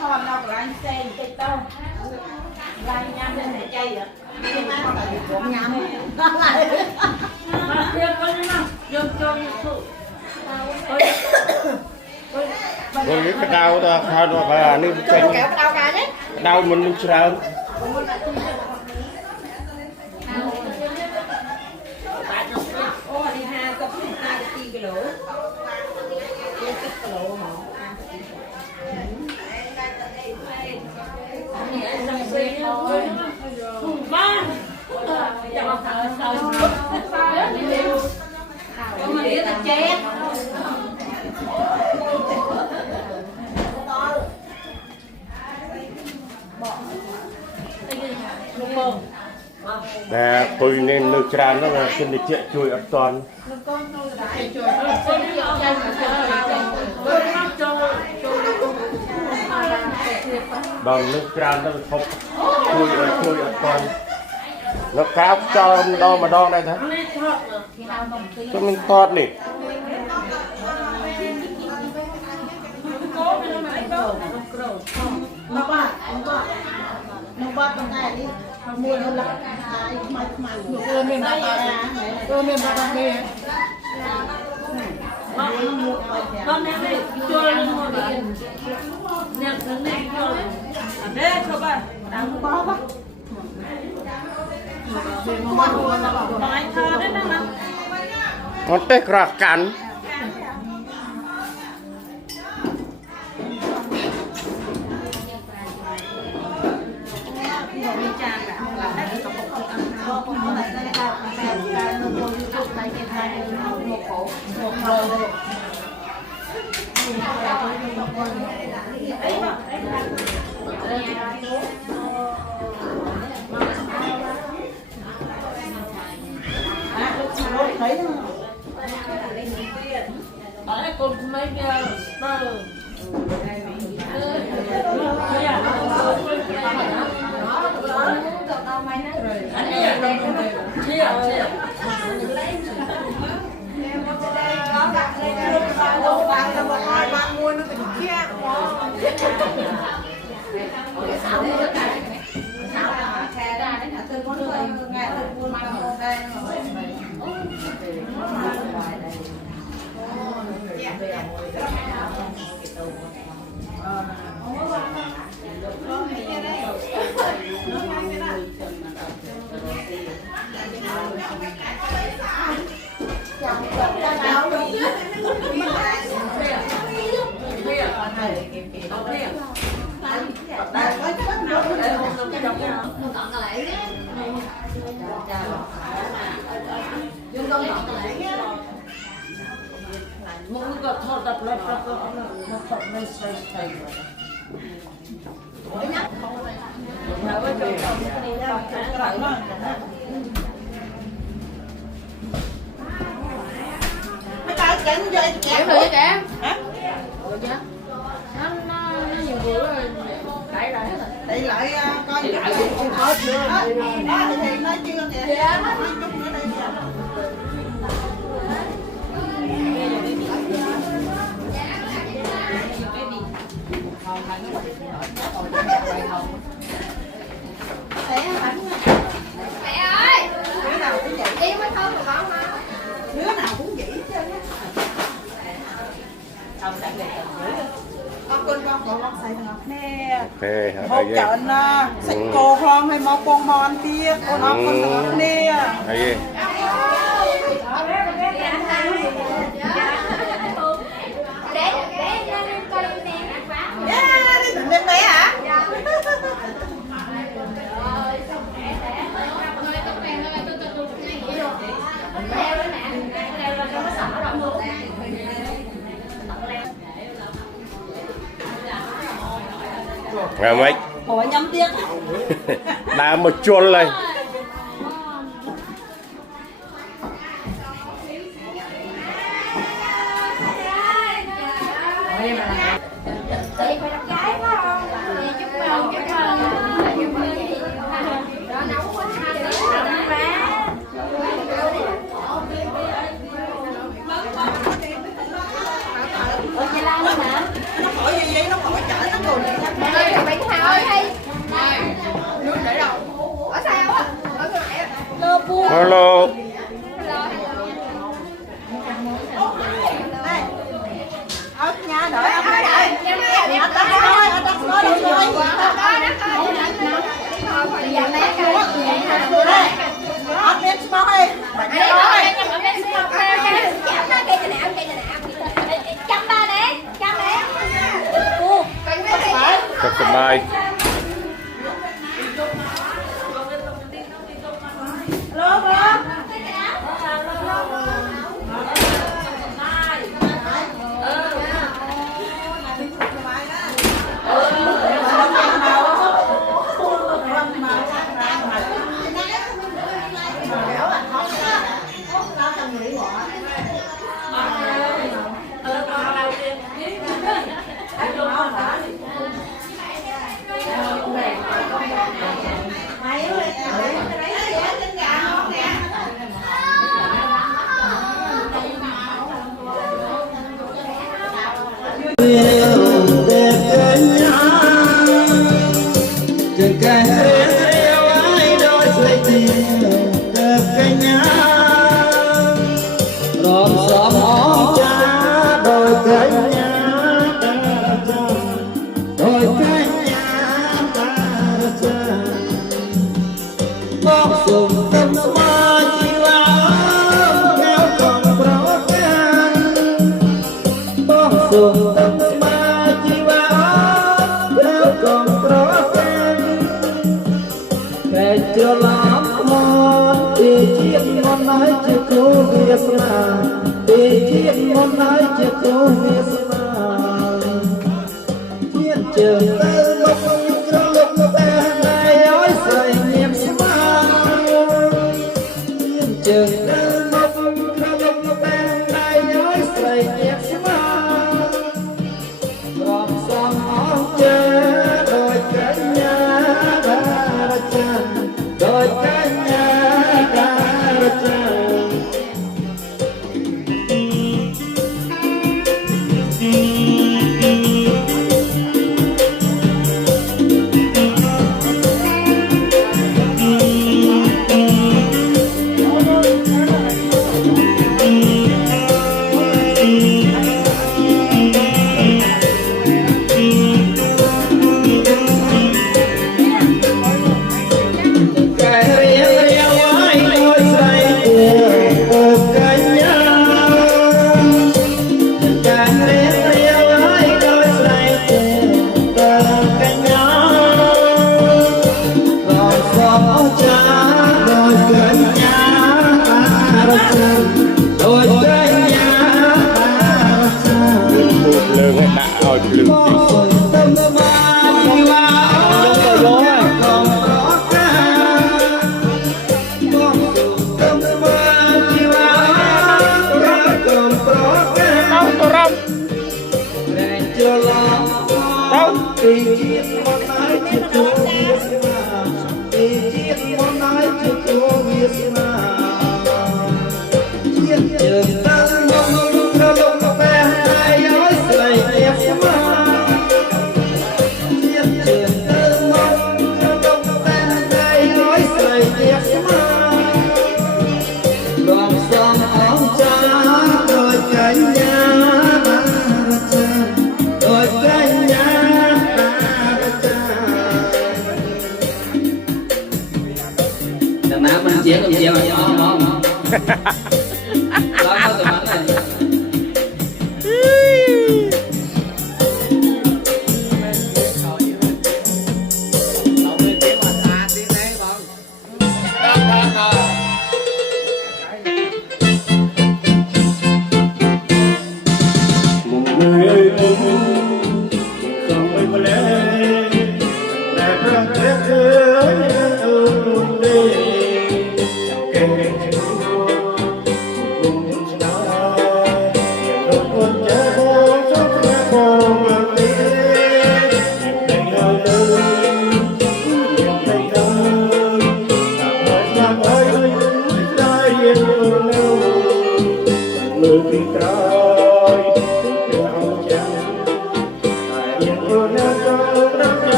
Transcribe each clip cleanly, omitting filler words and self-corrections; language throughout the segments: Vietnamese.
thon đâu có anh xe cái tao lại nhám lên để chay vậy nhưng mà là cũng nhám nó lại riêng có những nào riêng cho những sự rồi cái đau ta thôi rồi phải nên cho nó kéo cái đau cái đấy đau mình sợ ô đi ha tập hai cái lỗ cái lỗ họ nè tôi nên nước tràn nó là xin được chuyện chui ấp toàn bằng nước tràn nó không chui ấp toàn nó cáo cho đo mà đo đây thôi cho mình thoát nè nó bắt con này đi mua nó lắc mà mình bắt mình bắt đi con này đi cho lên một cái nhặt cái này cho đấy các bạn đang có quá nói thơ đấy nè nó tê ra cắn thấy ở đây còn mấy cái Kéo được chứ kìa. Hả? Được chưa? Nó nhiều vừa rồi. Đẩy lại hết rồi. Đẩy lại coi cái lại hết chưa? Thì nói chưa kìa. Dạ, nó chút nữa đây. Mẹ ơi. Đứa nào cũng vậy. Đi mới thôi mà con mà. Đứa nào cũng vậy chứ. Con còn xài ngọt nè. Hộp chợ nè. Xách cô không hay mau con mòn kia. Con ốc con ngọt nè. gì Lên bé hả? nghe mấy Ủa nhắm tiếc đã một chuồn lên Nó khỏi gì vậy? Nó khỏi chở nó còn Hello. Nhà đợi ông đợi. Ở tắt thôi, ở tắt thôi đi rồi. Ở bên smoke đi. Bạn đi thôi. Chọc sầm bài. Hello, bro.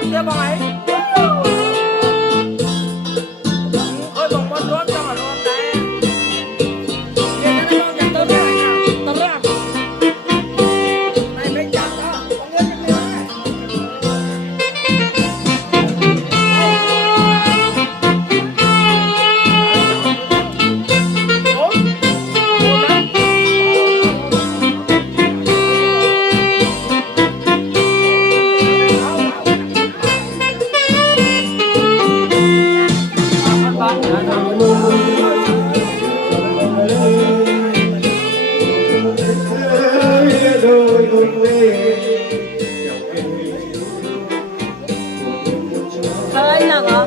trong kia bằng ấy ôi bằng con luôn cho mà luôn đây kia nó nhận tôi ra tôi ra này mấy trăm đó con người như thế này Ơi là hả?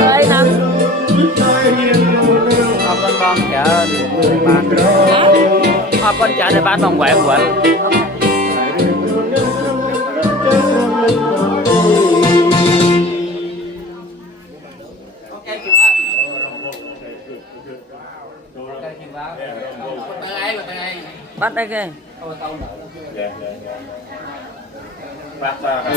Ơi nè. con chợ bán con chợ này bán bằng quẹt quẹt Bắt đây kìa. Bắt ra